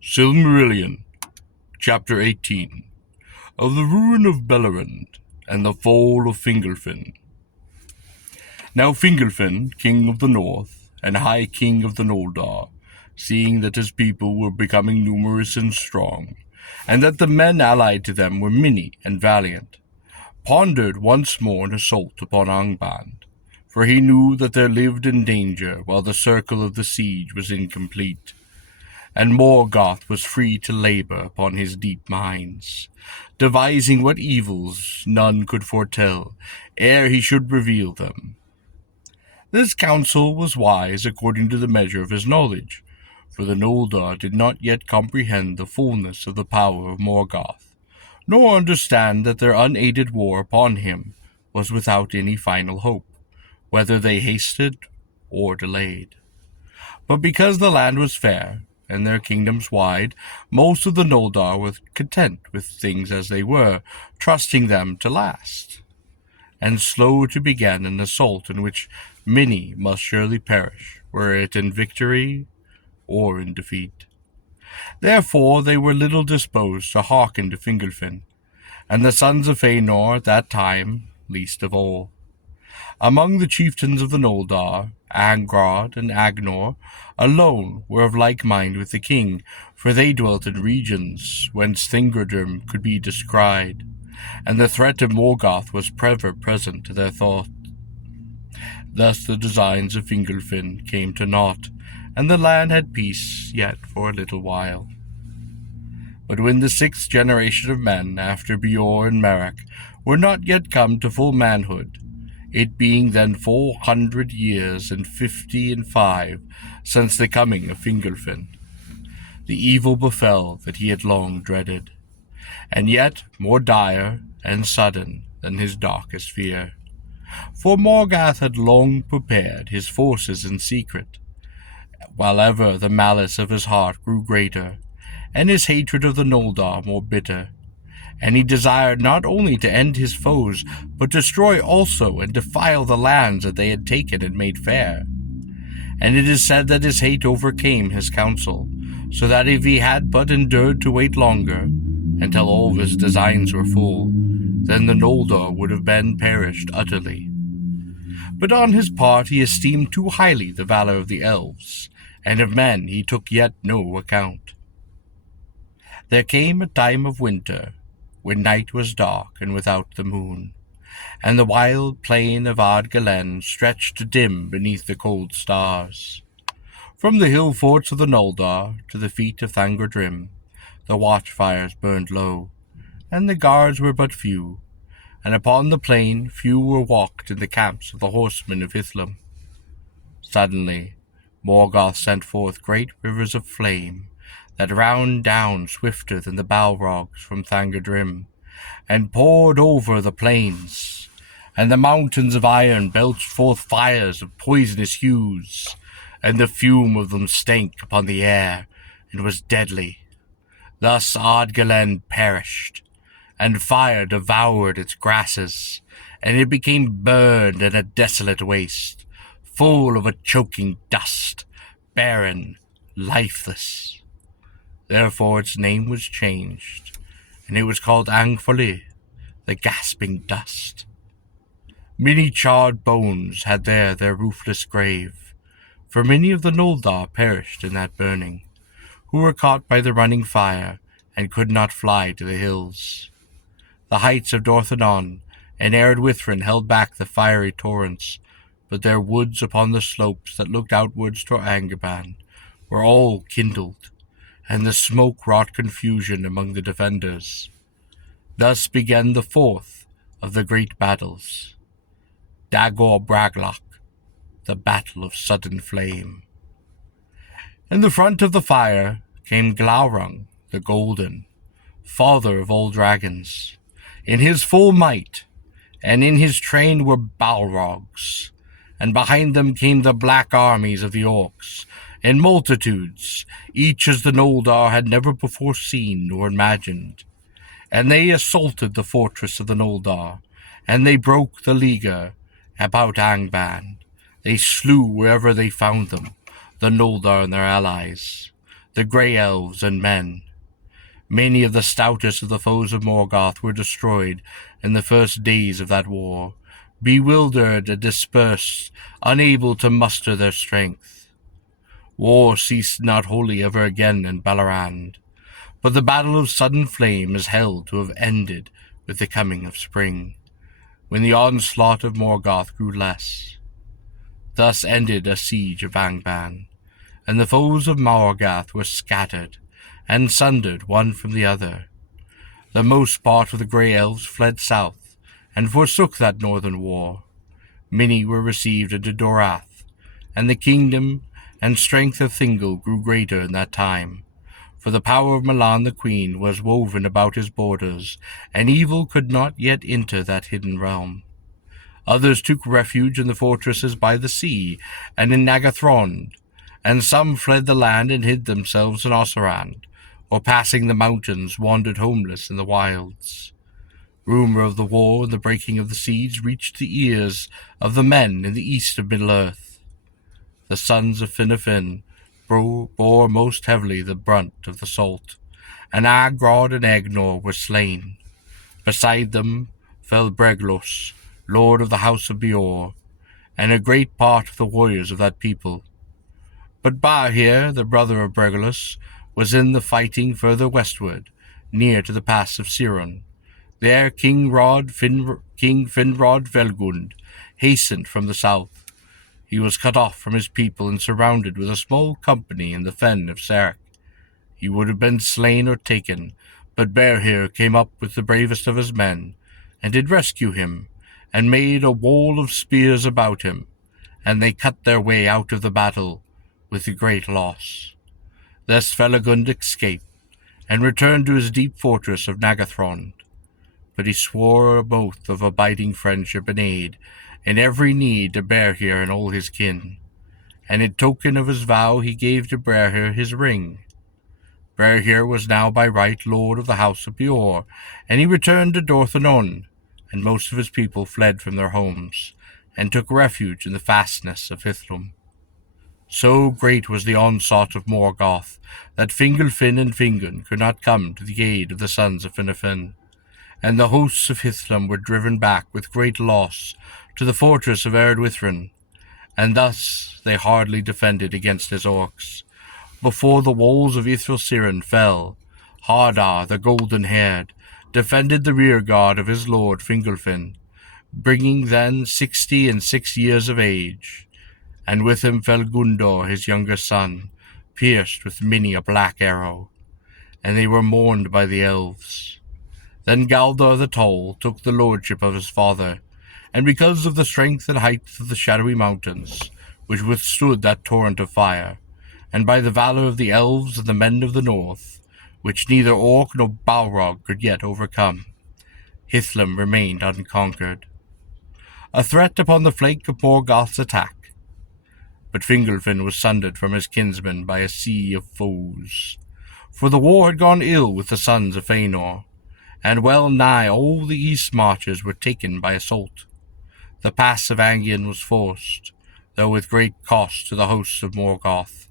Silmarillion, Chapter 18, of the Ruin of Beleraind and the Fall of Fangolfin. Now Fangolfin, king of the north, and high king of the Noldor, seeing that his people were becoming numerous and strong, and that the men allied to them were many and valiant, pondered once more an assault upon Angband, for he knew that there lived in danger while the circle of the siege was incomplete, and Morgoth was free to labor upon his deep mines, devising what evils none could foretell, ere he should reveal them. This counsel was wise according to the measure of his knowledge, for the Noldor did not yet comprehend the fullness of the power of Morgoth, nor understand that their unaided war upon him was without any final hope, whether they hasted or delayed. But because the land was fair, and their kingdoms wide, most of the Noldor were content with things as they were, trusting them to last, and slow to begin an assault in which many must surely perish, were it in victory or in defeat. Therefore they were little disposed to hearken to Fangolfin, and the sons of Fëanor at that time least of all. Among the chieftains of the Noldor, Angrod and Agnor alone were of like mind with the king, for they dwelt in regions whence Thingradrim could be descried, and the threat of Morgoth was ever present to their thought. Thus the designs of Fangolfin came to naught, and the land had peace yet for a little while. But when the sixth generation of men, after Beor and Merek, were not yet come to full manhood, it being then 400 years and 55 since the coming of Fangolfin, the evil befell that he had long dreaded, and yet more dire and sudden than his darkest fear. For Morgoth had long prepared his forces in secret, while ever the malice of his heart grew greater, and his hatred of the Noldor more bitter, and he desired not only to end his foes, but destroy also and defile the lands that they had taken and made fair. And it is said that his hate overcame his counsel, so that if he had but endured to wait longer, until all of his designs were full, then the Noldor would have been perished utterly. But on his part he esteemed too highly the valor of the elves, and of men he took yet no account. There came a time of winter, when night was dark and without the moon, and the wild plain of Ardgalen stretched dim beneath the cold stars. From the hill forts of the Noldor to the feet of Thangradrim, the watchfires burned low, and the guards were but few, and upon the plain few were walked in the camps of the horsemen of Ithlam. Suddenly Morgoth sent forth great rivers of flame, that ran down swifter than the Balrogs from Thangradrim, and poured over the plains, and the mountains of iron belched forth fires of poisonous hues, and the fume of them stank upon the air, and was deadly. Thus Ardgalen perished, and fire devoured its grasses, and it became burned in a desolate waste, full of a choking dust, barren, lifeless. Therefore its name was changed, and it was called Angfoli, the gasping dust. Many charred bones had there their roofless grave, for many of the Noldor perished in that burning, who were caught by the running fire, and could not fly to the hills. The heights of Dorthanon and arid Withrin held back the fiery torrents, but their woods upon the slopes that looked outwards toward Angband were all kindled, and the smoke wrought confusion among the defenders. Thus began the fourth of the great battles, Dagor Bragollach, the Battle of Sudden Flame. In the front of the fire came Glaurung the Golden, father of all dragons, in his full might, and in his train were Balrogs, and behind them came the black armies of the Orcs, in multitudes, each as the Noldor had never before seen nor imagined. And they assaulted the fortress of the Noldor, and they broke the leaguer about Angband. They slew wherever they found them, the Noldor and their allies. the grey elves and men. Many of the stoutest of the foes of Morgoth were destroyed in the first days of that war, bewildered and dispersed, unable to muster their strength. War ceased not wholly ever again in Beleraind, but the battle of Sudden Flame is held to have ended with the coming of spring, when the onslaught of Morgoth grew less. Thus ended a siege of Angband, and the foes of Morgoth were scattered and sundered one from the other. The most part of the grey elves fled south, and forsook that northern war. Many were received into Dorath, and the kingdom and strength of Thingol grew greater in that time, for the power of Milan the queen was woven about his borders, and evil could not yet enter that hidden realm. Others took refuge in the fortresses by the sea and in Nagathrond, and some fled the land and hid themselves in Osserand, or passing the mountains wandered homeless in the wilds. Rumor of the war and the breaking of the siege reached the ears of the men in the east of Middle-earth. The sons of Finarfin bore most heavily the brunt of the assault, and Agrod and Agnor were slain. Beside them fell Breglos, lord of the house of Beor, and a great part of the warriors of that people. But Bahir, the brother of Breglos, was in the fighting further westward, near to the pass of Siron. There King Finrod Velgund hastened from the south. He was cut off from his people and surrounded with a small company in the fen of Sarek. He would have been slain or taken, but Berhir came up with the bravest of his men, and did rescue him, and made a wall of spears about him, and they cut their way out of the battle with a great loss. Thus Felagund escaped, and returned to his deep fortress of Nagathrond. But he swore an oath of abiding friendship and aid in every need to Berhir and all his kin, and in token of his vow he gave to Berhir his ring. Berhir was now by right lord of the house of Beor, and he returned to Dorthanon, and most of his people fled from their homes, and took refuge in the fastness of Hithlum. So great was the onslaught of Morgoth that Fingolfin and Fingon could not come to the aid of the sons of Finarfin, and the hosts of Hithlum were driven back with great loss to the fortress of Erdwithrin, and thus they hardly defended against his orcs. Before the walls of Ithilsiren fell, Hardar, the golden-haired, defended the rearguard of his lord Fingolfin, bringing then 66 years of age, and with him fell Gundor, his younger son, pierced with many a black arrow, and they were mourned by the elves. Then Galdor the Tall took the lordship of his father, and because of the strength and height of the shadowy mountains, which withstood that torrent of fire, and by the valor of the elves and the men of the north, which neither Orc nor Balrog could yet overcome, Hithlum remained unconquered. A threat upon the flank of Morgoth's attack, but Fingolfin was sundered from his kinsmen by a sea of foes. For the war had gone ill with the sons of Fëanor, and well nigh all the east marches were taken by assault. The pass of Angian was forced, though with great cost to the hosts of Morgoth.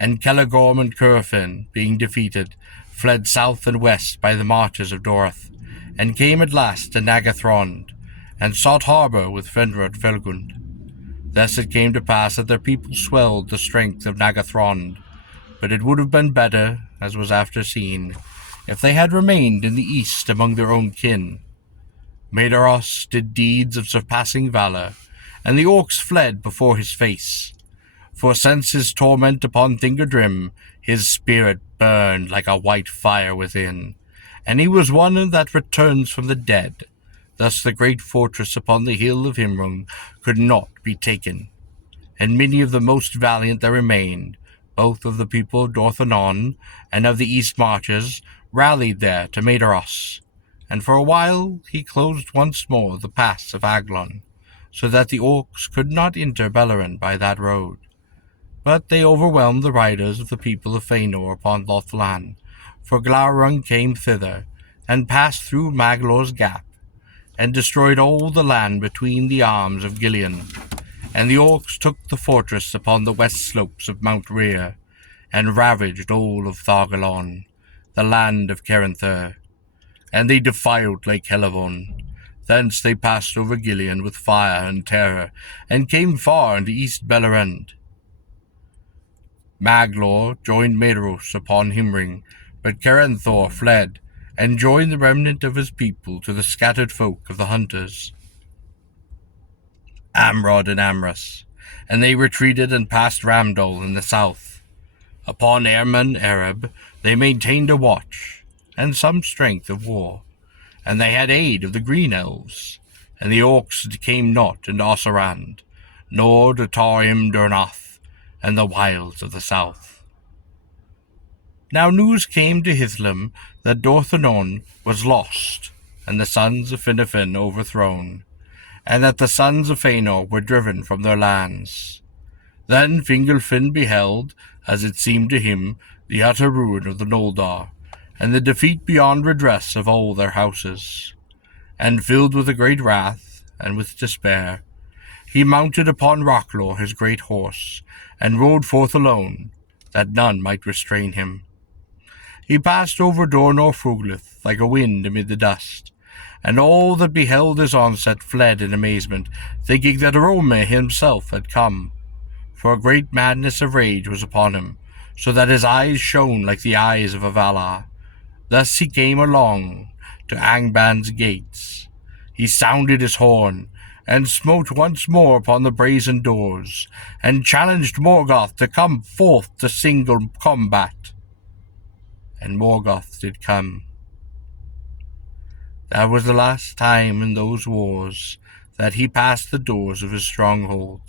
And Celegorm and Curfin, being defeated, fled south and west by the marches of Dorath, and came at last to Nagathrond, and sought harbour with Finrod Felgund. Thus it came to pass that their people swelled the strength of Nagathrond, but it would have been better, as was after seen, if they had remained in the east among their own kin. Maedhros did deeds of surpassing valour, and the orcs fled before his face. For since his torment upon Thingerdrim, his spirit burned like a white fire within, and he was one that returns from the dead. Thus the great fortress upon the hill of Himrung could not be taken, and many of the most valiant that remained, both of the people of Dorthanon and of the east marches, rallied there to Maedhros, and for a while he closed once more the pass of Aglon, so that the orcs could not enter Beleraind by that road. But they overwhelmed the riders of the people of Fëanor upon Lothlan, for Glaurung came thither, and passed through Maglor's Gap, and destroyed all the land between the arms of Gillian, and the orcs took the fortress upon the west slopes of Mount Rear, and ravaged all of Thargalon, the land of Caranthur, and they defiled Lake Helivon. Thence they passed over Gilean with fire and terror, and came far into East Beleraind. Maglor joined Medros upon Himring, but Caranthor fled, and joined the remnant of his people to the scattered folk of the hunters, Amrod and Amras, and they retreated and passed Ramdol in the south. Upon Erman Arab they maintained a watch, and some strength of war, and they had aid of the green elves, and the orcs came not into Osserand, nor to Tarim Durnath, and the wilds of the south. Now news came to Hithlim that Dorthanon was lost, and the sons of Finafin overthrown, and that the sons of Fëanor were driven from their lands. Then Fingolfin beheld, as it seemed to him, the utter ruin of the Noldor, and the defeat beyond redress of all their houses. And filled with a great wrath, and with despair, he mounted upon Rocklor his great horse, and rode forth alone, that none might restrain him. He passed over Dornor Fruglith like a wind amid the dust, and all that beheld his onset fled in amazement, thinking that Arome himself had come. For a great madness of rage was upon him, so that his eyes shone like the eyes of a Valar. Thus he came along to Angband's gates. He sounded his horn, and smote once more upon the brazen doors, and challenged Morgoth to come forth to single combat. And Morgoth did come. That was the last time in those wars that he passed the doors of his stronghold.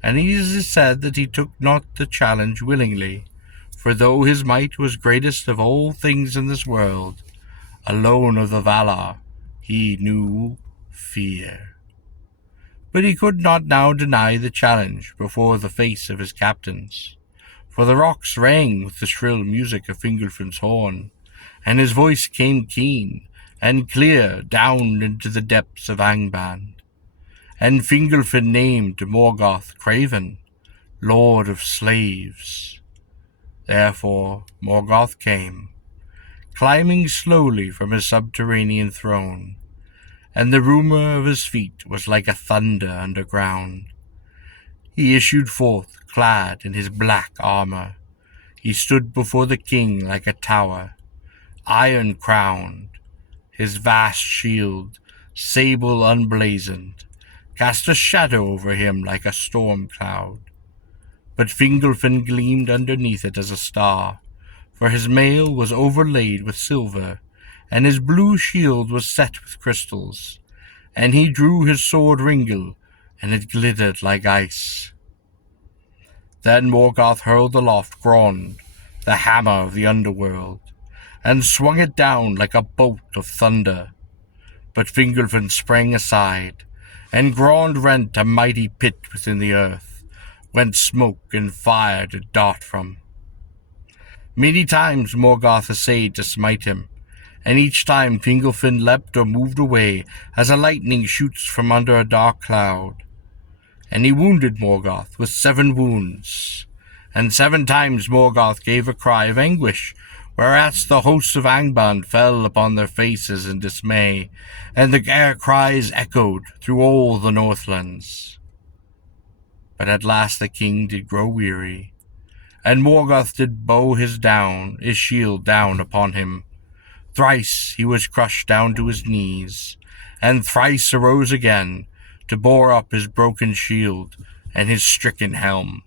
And it is said that he took not the challenge willingly, for though his might was greatest of all things in this world, alone of the Valar he knew fear. But he could not now deny the challenge before the face of his captains, for the rocks rang with the shrill music of Fingolfin's horn, and his voice came keen and clear down into the depths of Angband. And Fingolfin named Morgoth Craven, Lord of Slaves. Therefore Morgoth came, climbing slowly from his subterranean throne, and the rumour of his feet was like a thunder underground. He issued forth, clad in his black armour. He stood before the king like a tower, iron-crowned. His vast shield, sable unblazoned, cast a shadow over him like a storm cloud. But Fingolfin gleamed underneath it as a star, for his mail was overlaid with silver, and his blue shield was set with crystals, and he drew his sword Ringel, and it glittered like ice. Then Morgoth hurled aloft Grond, the hammer of the underworld, and swung it down like a bolt of thunder. But Fingolfin sprang aside, and Grond rent a mighty pit within the earth, whence smoke and fire did dart from. Many times Morgoth essayed to smite him, and each time Fingolfin leapt or moved away as a lightning shoots from under a dark cloud. And he wounded Morgoth with 7 wounds, and 7 times Morgoth gave a cry of anguish, whereat the hosts of Angband fell upon their faces in dismay, and their cries echoed through all the Northlands. But at last the king did grow weary, and Morgoth did bow his shield down upon him. Thrice he was crushed down to his knees, and thrice arose again to bore up his broken shield and his stricken helm.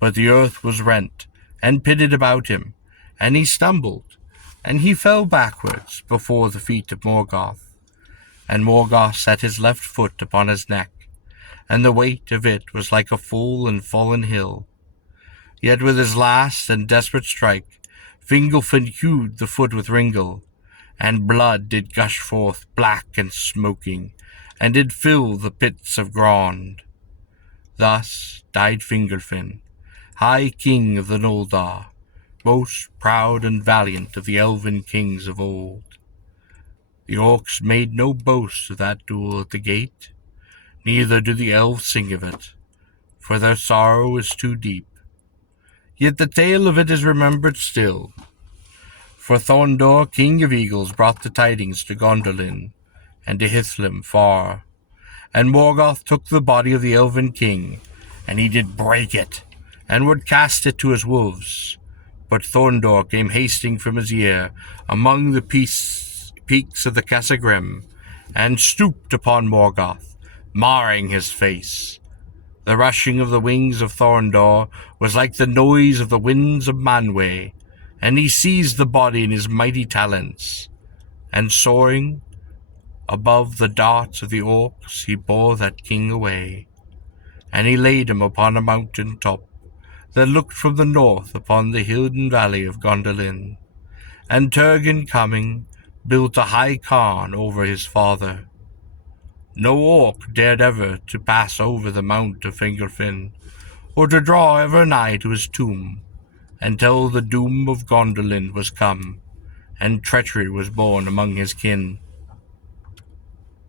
But the earth was rent and pitted about him, and he stumbled, and he fell backwards before the feet of Morgoth. And Morgoth set his left foot upon his neck, and the weight of it was like a full and fallen hill. Yet with his last and desperate strike, Fingolfin hewed the foot with Ringel, and blood did gush forth black and smoking, and did fill the pits of Grond. Thus died Fingolfin, high king of the Noldor, most proud and valiant of the elven kings of old. The orcs made no boast of that duel at the gate, neither do the elves sing of it, for their sorrow is too deep. Yet the tale of it is remembered still, for Thorndor, king of eagles, brought the tidings to Gondolin and to Hithlum far. And Morgoth took the body of the elven king, and he did break it, and would cast it to his wolves. But Thorndor came hasting from his ear among the peaks of the Casagrim, and stooped upon Morgoth, marring his face. The rushing of the wings of Thorndor was like the noise of the winds of Manwë, and he seized the body in his mighty talons, and soaring above the darts of the orcs, he bore that king away. And he laid him upon a mountain top that looked from the north upon the hidden valley of Gondolin. And Turgon coming, built a high cairn over his father. No orc dared ever to pass over the mount of Fangolfin, or to draw ever nigh to his tomb, until the doom of Gondolin was come, and treachery was born among his kin.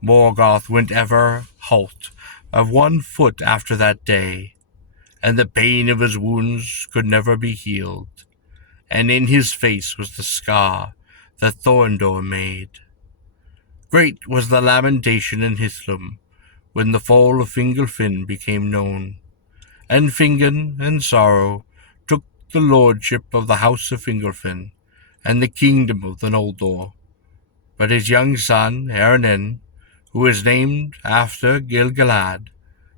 Morgoth went ever halt of 1 foot after that day, and the pain of his wounds could never be healed, and in his face was the scar that Thorndor made. Great was the lamentation in Hithlum when the fall of Fangolfin became known, and Fingon and Sorrow took the lordship of the house of Fangolfin and the kingdom of the Noldor. But his young son, Eärendil, who was named after Gil-galad,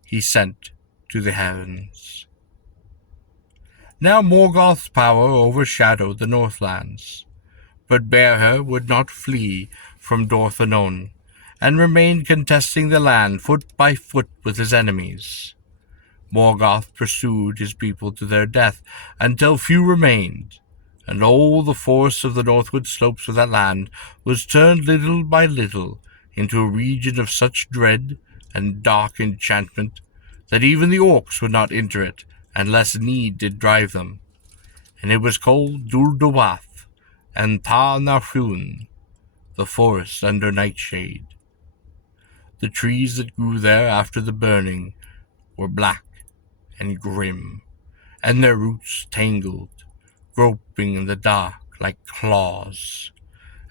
he sent to the heavens. Now Morgoth's power overshadowed the Northlands, but Bearher would not flee from Dorthanon, and remained contesting the land foot by foot with his enemies. Morgoth pursued his people to their death, until few remained, and all the force of the northward slopes of that land was turned little by little into a region of such dread and dark enchantment that even the orcs would not enter it unless need did drive them. And it was called Dul-Dobath and Ta-Narfun, the forest under nightshade. The trees that grew there after the burning were black and grim, and their roots tangled, groping in the dark like claws.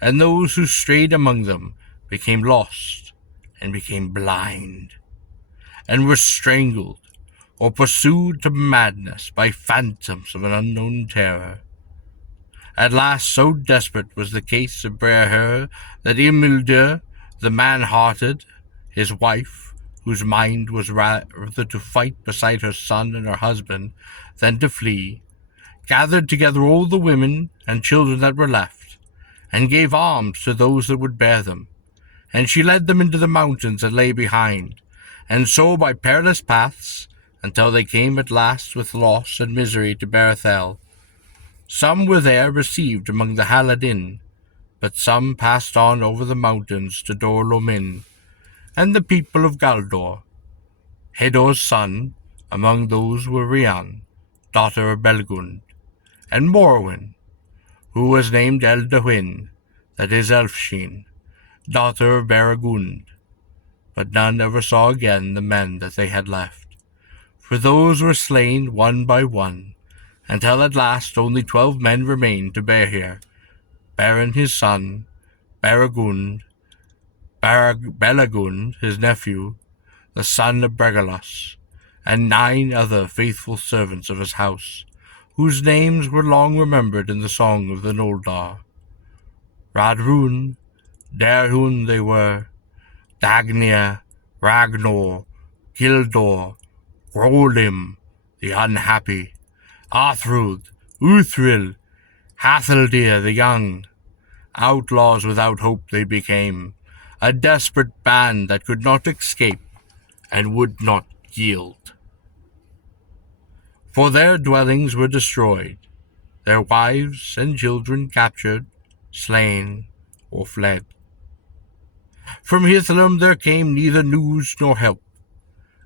And those who strayed among them became lost and became blind, and were strangled or pursued to madness by phantoms of an unknown terror. At last, so desperate was the case of Bearher that Imeldur, the man-hearted, his wife, whose mind was rather to fight beside her son and her husband than to flee, gathered together all the women and children that were left, and gave alms to those that would bear them. And she led them into the mountains that lay behind, and so by perilous paths, until they came at last with loss and misery to Berethel. Some were there received among the Haladin, but some passed on over the mountains to Dor Lomin, and the people of Galdor. Hedor's son among those were Rian, daughter of Belgund, and Morwen, who was named Eldahuin, that is Elfshin, daughter of Beregund. But none ever saw again the men that they had left, for those were slain one by one, until at last only 12 men remained to bear here: Beren his son, Beregund, Belagund his nephew, the son of Bregalos, and 9 other faithful servants of his house, whose names were long remembered in the song of the Noldor. Radrun, Derhun they were, Dagnir, Ragnar, Gildor, Grolim, the unhappy, Arthrud, Uthril, Hatheldir the young. Outlaws without hope they became, a desperate band that could not escape and would not yield. For their dwellings were destroyed, their wives and children captured, slain, or fled. From Hithlum there came neither news nor help,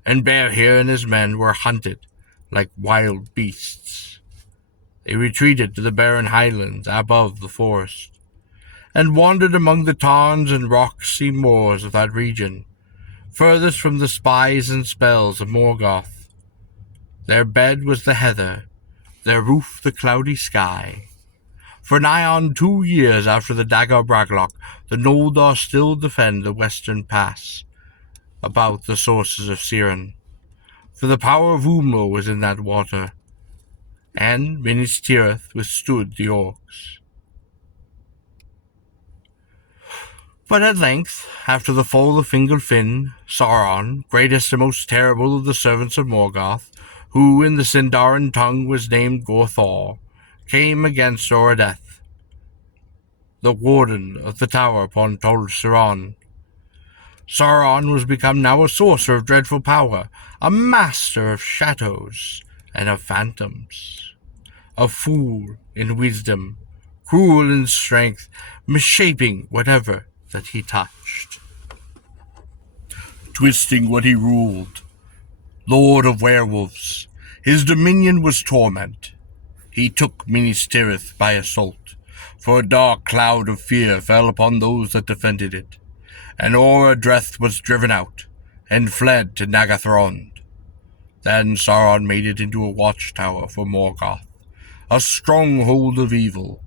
and Bearher and his men were hunted like wild beasts. They retreated to the barren highlands above the forest, and wandered among the tarns and rocky moors of that region, furthest from the spies and spells of Morgoth. Their bed was the heather, their roof the cloudy sky. For nigh on 2 years after the Dagger Braglock, the Noldor still defend the western pass, about the sources of Siren. For the power of Umlo was in that water, and Minas Tirith withstood the orcs. But at length, after the fall of Fangolfin, Sauron, greatest and most terrible of the servants of Morgoth, who in the Sindarin tongue was named Gorthor, came against Orodeth, the warden of the tower upon Tol Siron. Sauron was become now a sorcerer of dreadful power, a master of shadows and of phantoms, a fool in wisdom, cruel in strength, missaping whatever that he touched, twisting what he ruled. Lord of werewolves, his dominion was torment. He took Minas Tirith by assault, for a dark cloud of fear fell upon those that defended it, and Orodreth was driven out, and fled to Nagathrond. Then Sauron made it into a watchtower for Morgoth, a stronghold of evil,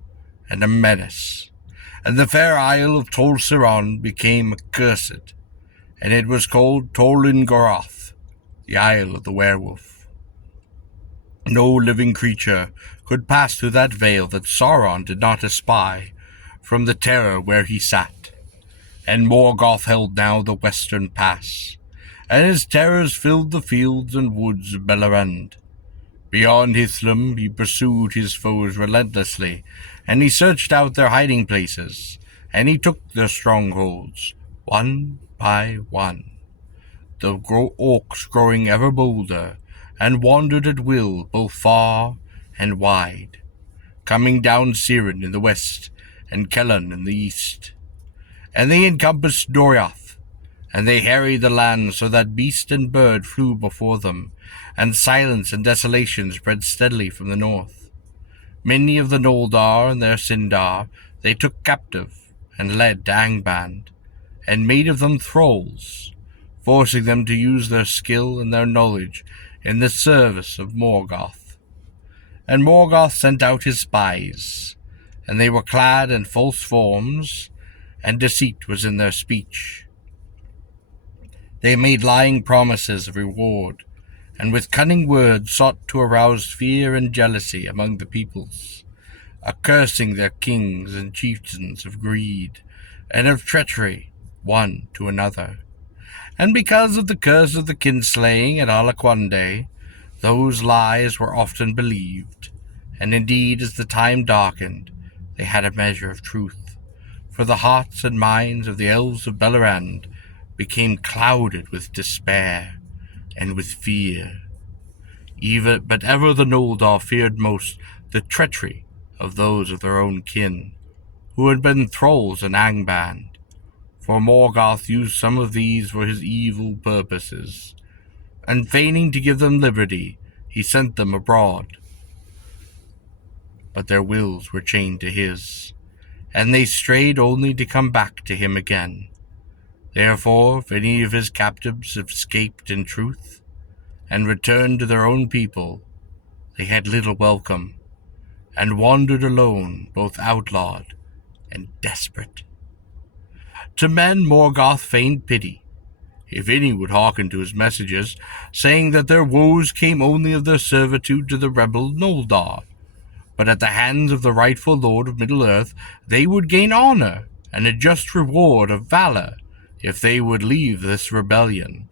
and a menace. And the fair isle of Tol Siron became accursed, and it was called Tol-in-Goroth, the Isle of the Werewolf. No living creature could pass through that veil that Sauron did not espy from the terror where he sat. And Morgoth held now the western pass, and his terrors filled the fields and woods of Beleraind. Beyond Hithlum he pursued his foes relentlessly, and he searched out their hiding places, and he took their strongholds, one by one. The orcs growing ever bolder, and wandered at will both far and wide, coming down Siren in the west, and Kellan in the east. And they encompassed Doriath, and they harried the land so that beast and bird flew before them, and silence and desolation spread steadily from the north. Many of the Noldor and their Sindar they took captive, and led to Angband, and made of them thralls, forcing them to use their skill and their knowledge in the service of Morgoth. And Morgoth sent out his spies, and they were clad in false forms, and deceit was in their speech. They made lying promises of reward, and with cunning words sought to arouse fear and jealousy among the peoples, accursing their kings and chieftains of greed and of treachery one to another. And because of the curse of the kinslaying at Alaquande, those lies were often believed, and indeed as the time darkened, they had a measure of truth, for the hearts and minds of the elves of Beleraind became clouded with despair and with fear. But ever the Noldor feared most the treachery of those of their own kin, who had been thralls in Angband, for Morgoth used some of these for his evil purposes, and feigning to give them liberty, he sent them abroad. But their wills were chained to his, and they strayed only to come back to him again. Therefore, if any of his captives escaped in truth, and returned to their own people, they had little welcome, and wandered alone, both outlawed and desperate. To men Morgoth feigned pity, if any would hearken to his messages, saying that their woes came only of their servitude to the rebel Noldor, but at the hands of the rightful lord of Middle-earth they would gain honor and a just reward of valor if they would leave this rebellion.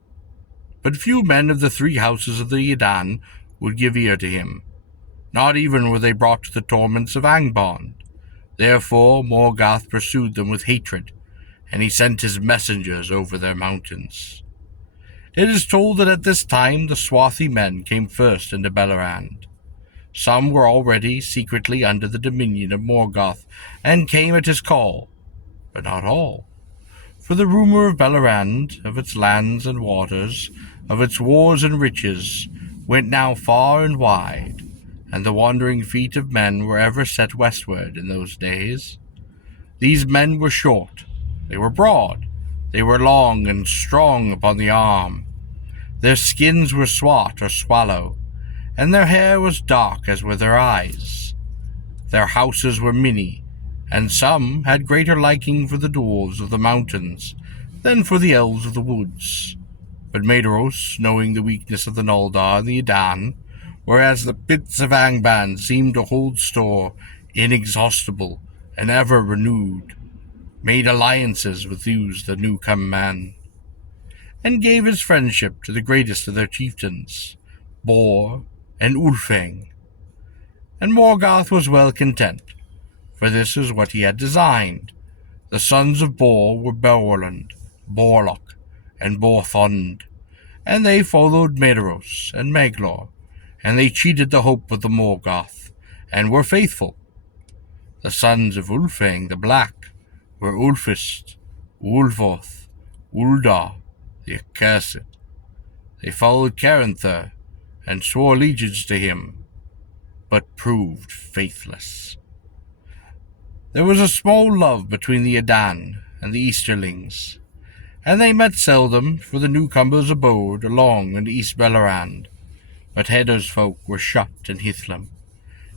But few men of the three houses of the Edan would give ear to him. Not even were they brought to the torments of Angband. Therefore Morgoth pursued them with hatred, and he sent his messengers over their mountains. It is told that at this time the swarthy men came first into Beleraind. Some were already secretly under the dominion of Morgoth, and came at his call, but not all. For the rumor of Beleraind, of its lands and waters, of its wars and riches, went now far and wide, and the wandering feet of men were ever set westward in those days. These men were short, they were broad, they were long and strong upon the arm. Their skins were swart or swallow, and their hair was dark as were their eyes. Their houses were many, and some had greater liking for the dwarves of the mountains than for the elves of the woods. But Maedhros, knowing the weakness of the Noldor and the Edan, whereas the pits of Angband seemed to hold store inexhaustible and ever renewed, made alliances with those the new-come man, and gave his friendship to the greatest of their chieftains, Bor and Ulfang. And Morgoth was well content, for this is what he had designed. The sons of Bor were Beleraind, Borlock, and Borthond, and they followed Maedhros and Maglor, and they cheated the hope of the Morgoth, and were faithful. The sons of Ulfang the Black were Ulfist, Ulvoth, Uldar, the Accursed. They followed Caranther, and swore allegiance to him, but proved faithless. There was a small love between the Edan and the Easterlings, and they met seldom, for the newcomers abode along in East Beleraind. But Hedda's folk were shut in Hithlum,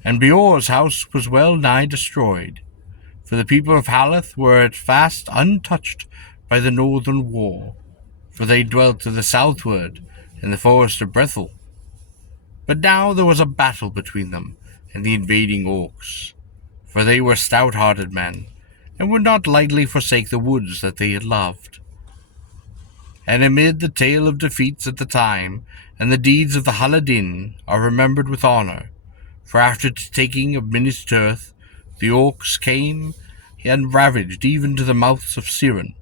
and Beor's house was well nigh destroyed, for the people of Haleth were at fast untouched by the northern war, for they dwelt to the southward in the forest of Brethil. But now there was a battle between them and the invading orcs, for they were stout-hearted men, and would not lightly forsake the woods that they had loved. And amid the tale of defeats at the time, and the deeds of the Haladin are remembered with honour, for after the taking of Minas Tirith, the orcs came and ravaged even to the mouths of Siren.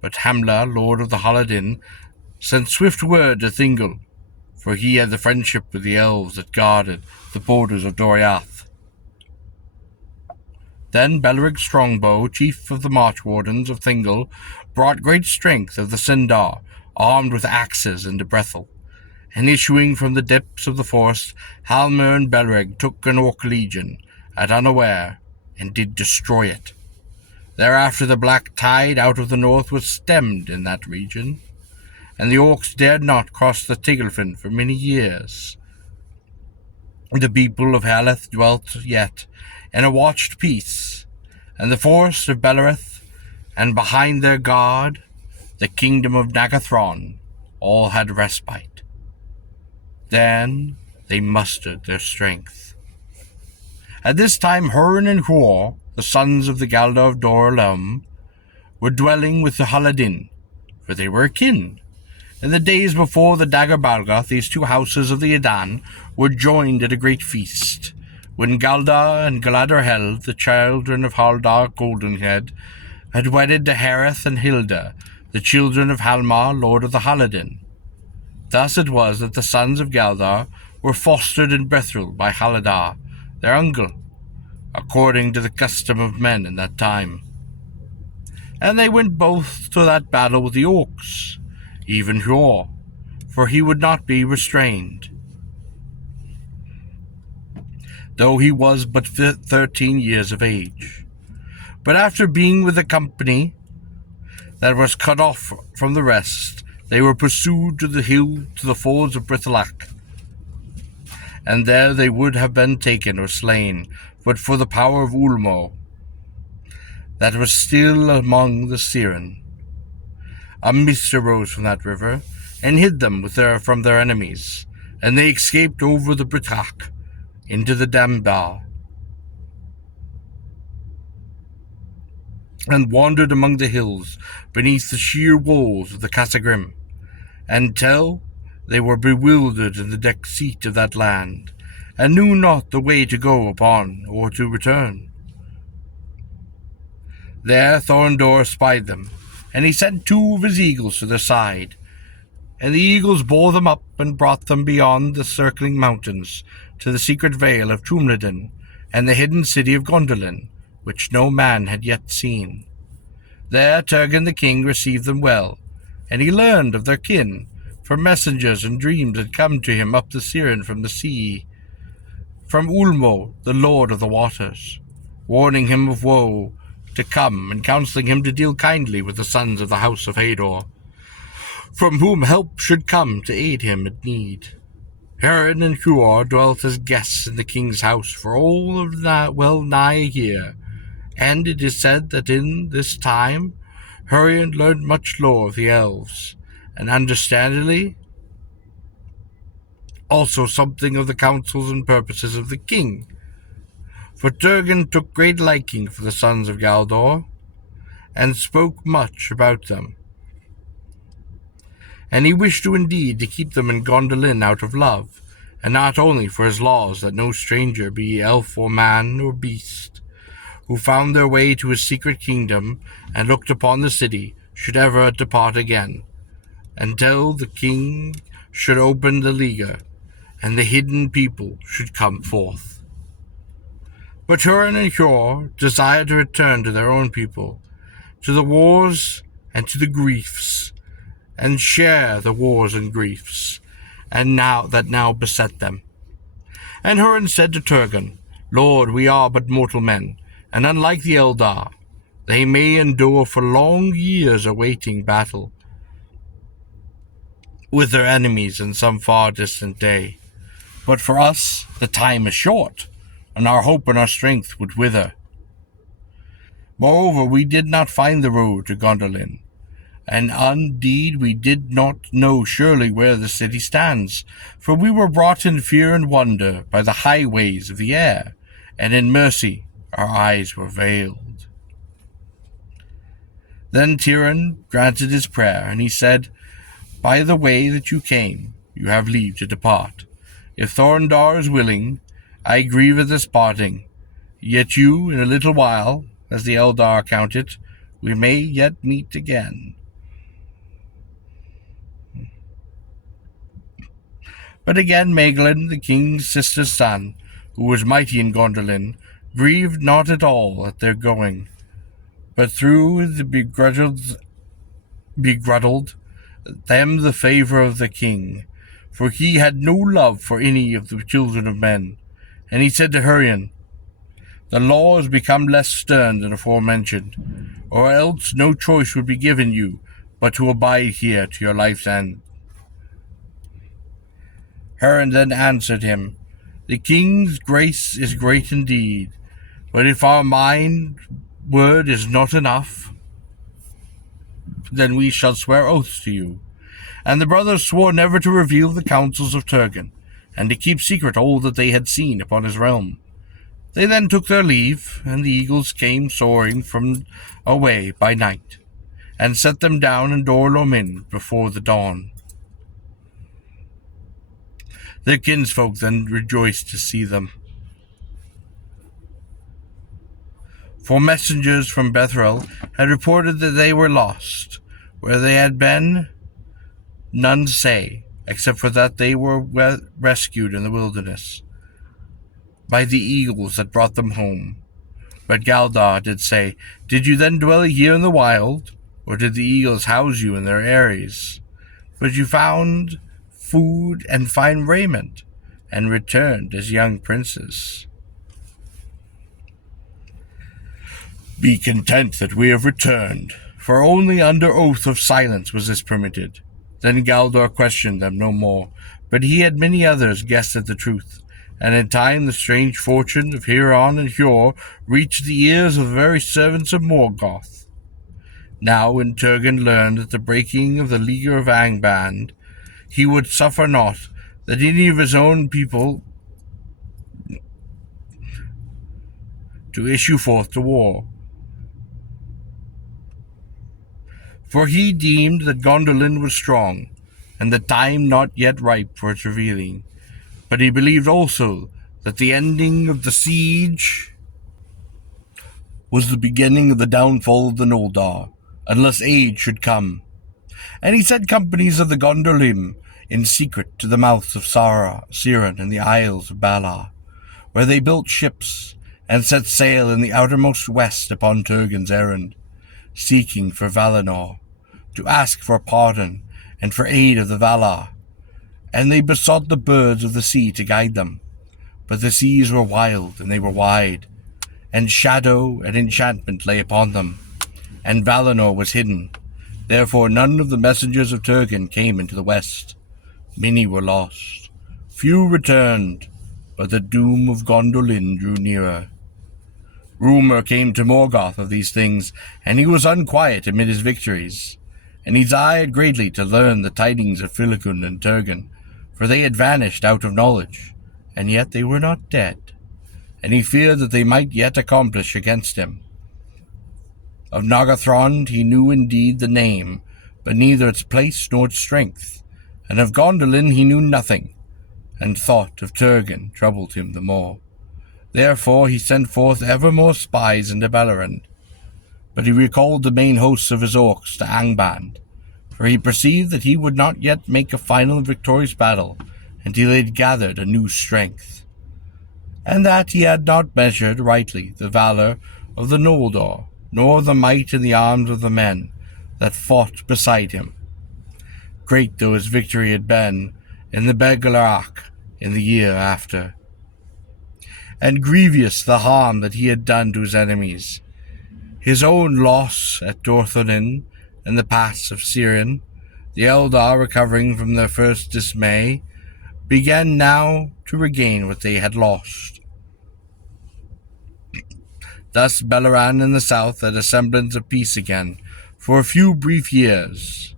But Hamla, lord of the Haladin, sent swift word to Thingol, for he had the friendship with the elves that guarded the borders of Doriath. Then Beleric Strongbow, chief of the Marchwardens of Thingol, brought great strength of the Sindar, armed with axes, into Brethil. And issuing from the depths of the forest, Halmer and Belereg took an orc legion, at unaware, and did destroy it. Thereafter the black tide out of the north was stemmed in that region, and the orcs dared not cross the Fangolfin for many years. The people of Haleth dwelt yet in a watched peace, and the forest of Bellerith, and behind their guard, the kingdom of Nagathron, all had respite. Then they mustered their strength. At this time Hurin and Huor, the sons of the Galdor of Dor-Lum, were dwelling with the Haladin, for they were akin. In the days before the Dagger Balgoth, these two houses of the Edan were joined at a great feast, when Galdar and Galadriel, the children of Haldar Goldenhead, had wedded to Hareth and Hilda, the children of Halmar, lord of the Haladin. Thus it was that the sons of Galdar were fostered in Brethil by Haladar, their uncle, according to the custom of men in that time. And they went both to that battle with the orcs, even Huor, for he would not be restrained, though he was but 13 years of age. But after being with a company that was cut off from the rest, they were pursued to the hill to the fords of Brithilach, and there they would have been taken or slain, but for the power of Ulmo, that was still among the Siren. A mist arose from that river, and hid them from their enemies, and they escaped over the Brithach into the Dambar, and wandered among the hills beneath the sheer walls of the Casagrim, until they were bewildered in the deceit of that land, and knew not the way to go upon or to return. There Thorondor spied them, and he sent 2 of his eagles to their side, and the eagles bore them up and brought them beyond the circling mountains to the secret vale of Tumliden and the hidden city of Gondolin, which no man had yet seen. There Turgon the king received them well, and he learned of their kin, for messengers and dreams had come to him up the Siren from the sea, from Ulmo, the lord of the waters, warning him of woe to come, and counseling him to deal kindly with the sons of the house of Hador, from whom help should come to aid him at need. Hurin and Huor dwelt as guests in the king's house for all of that well nigh a year, and it is said that in this time Hurin learned much lore of the elves, and understandably also something of the counsels and purposes of the king. For Turgon took great liking for the sons of Galdor, and spoke much about them. And he wished to indeed to keep them in Gondolin out of love, and not only for his laws that no stranger, be he elf or man or beast, who found their way to his secret kingdom and looked upon the city, should ever depart again, until the king should open the leaguer, and the hidden people should come forth. But Hurin and Huor desired to return to their own people, to the wars and to the griefs, and share the wars and griefs, and now beset them. And Hurin said to Turgon, Lord, we are but mortal men, and unlike the Eldar, they may endure for long years awaiting battle with their enemies in some far distant day. But for us, the time is short, and our hope and our strength would wither. Moreover, we did not find the road to Gondolin, and indeed we did not know surely where the city stands, for we were brought in fear and wonder by the highways of the air, and in mercy our eyes were veiled. Then Tiran granted his prayer, and he said, By the way that you came, you have leave to depart. If Thorndar is willing, I grieve at this parting. Yet you, in a little while, as the Eldar count it, we may yet meet again. But again Maeglin, the king's sister's son, who was mighty in Gondolin, grieved not at all at their going, but through the begrudged them the favour of the king, for he had no love for any of the children of men. And he said to Hurin, The law has become less stern than aforementioned, or else no choice would be given you but to abide here to your life's end. Hurin then answered him, The king's grace is great indeed, but if our word is not enough, then we shall swear oaths to you. And the brothers swore never to reveal the counsels of Turgon, and to keep secret all that they had seen upon his realm. They then took their leave, and the eagles came soaring from away by night, and set them down in Dor Lomin before the dawn. Their kinsfolk then rejoiced to see them. For messengers from Bethrel had reported that they were lost. Where they had been, none say, except for that they were rescued in the wilderness by the eagles that brought them home. But Galdar did say, Did you then dwell here in the wild, or did the eagles house you in their eyries? But you found food and fine raiment, and returned as young princes. Be content that we have returned, for only under oath of silence was this permitted. Then Galdor questioned them no more, but he had many others guessed at the truth, and in time the strange fortune of Huron and Huor reached the ears of the very servants of Morgoth. Now when Turgon learned that the breaking of the leaguer of Angband, he would suffer not that any of his own people to issue forth to war. For he deemed that Gondolin was strong, and the time not yet ripe for its revealing. But he believed also that the ending of the siege was the beginning of the downfall of the Noldor, unless aid should come. And he sent companies of the Gondolin in secret to the mouths of Siren and the Isles of Balar, where they built ships, and set sail in the outermost west upon Turgon's errand, seeking for Valinor, to ask for pardon and for aid of the Valar. And they besought the birds of the sea to guide them. But the seas were wild, and they were wide, and shadow and enchantment lay upon them, and Valinor was hidden. Therefore none of the messengers of Turgon came into the west. Many were lost, Few returned, but the doom of Gondolin drew nearer. Rumour came to Morgoth of these things, and he was unquiet amid his victories, and he desired greatly to learn the tidings of Filicund and Turgon, for they had vanished out of knowledge, and yet they were not dead, and he feared that they might yet accomplish against him. Of Nargothrond he knew indeed the name, but neither its place nor its strength, and of Gondolin he knew nothing, and thought of Turgon troubled him the more. Therefore he sent forth ever more spies into Beleraind, but he recalled the main hosts of his orcs to Angband, for he perceived that he would not yet make a final victorious battle until he had gathered a new strength, and that he had not measured rightly the valour of the Noldor, nor the might in the arms of the men that fought beside him, great though his victory had been in the Beleraind in the year after, and grievous the harm that he had done to his enemies. His own loss at Dorthonin and the pass of Sirion, the Eldar recovering from their first dismay, began now to regain what they had lost. Thus Beleraind in the south had a semblance of peace again for a few brief years,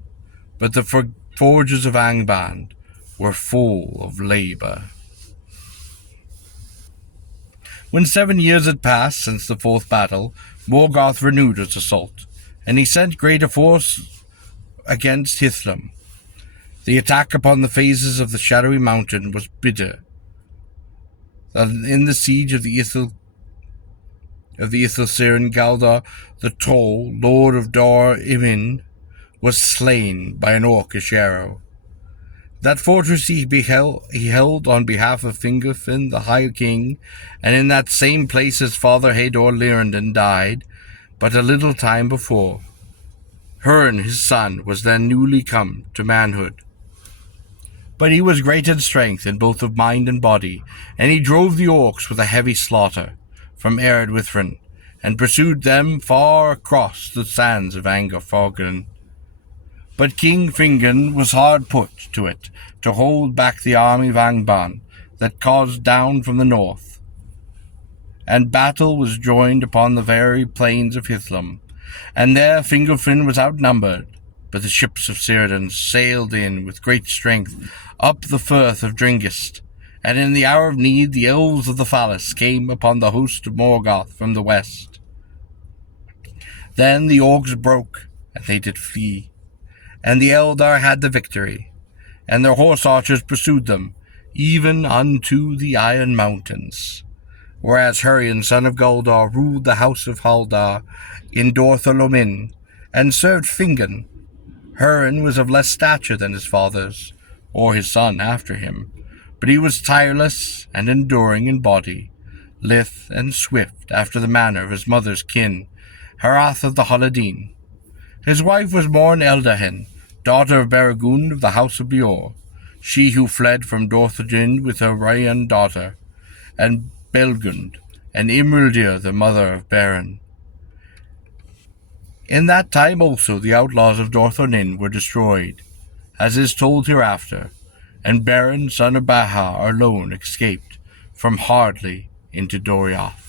but the forges of Angband were full of labour. When 7 years had passed since the fourth battle, Morgoth renewed his assault, and he sent greater force against Hithlum. The attack upon the phases of the shadowy mountain was bitter. In the siege of the Ithilsirin, Galdar the Tall, lord of Dor Imin, was slain by an orcish arrow. That fortress he held on behalf of Fangolfin, the High King, and in that same place his father Hador Lyrindin died, but a little time before. Hurin, his son, was then newly come to manhood. But he was great in strength in both of mind and body, and he drove the orcs with a heavy slaughter from Ered Withrin, and pursued them far across the sands of Angorfogren. But King Fingon was hard put to it to hold back the army of Angband that caused down from the north, and battle was joined upon the very plains of Hithlum, and there Fangolfin was outnumbered, but the ships of Círdan sailed in with great strength up the firth of Dringist, and in the hour of need the elves of the Fallis came upon the host of Morgoth from the west. Then the orcs broke, and they did flee, and the Eldar had the victory, and their horse archers pursued them, even unto the Iron Mountains. Whereas Hurrian, son of Guldar, ruled the house of Haldar in Dortholomin, and served Fingon. Hurin was of less stature than his fathers, or his son after him, but he was tireless and enduring in body, lithe and swift after the manner of his mother's kin, Herath of the Holadin. His wife was Morn Eldahin, daughter of Beregund of the house of Beor, she who fled from Dorthogin with her Ryan daughter, and Belgund, and Imrildir, the mother of Beren. In that time also the outlaws of Dorthonin were destroyed, as is told hereafter, and Beren, son of Bahar, alone escaped from Hardley into Doriath.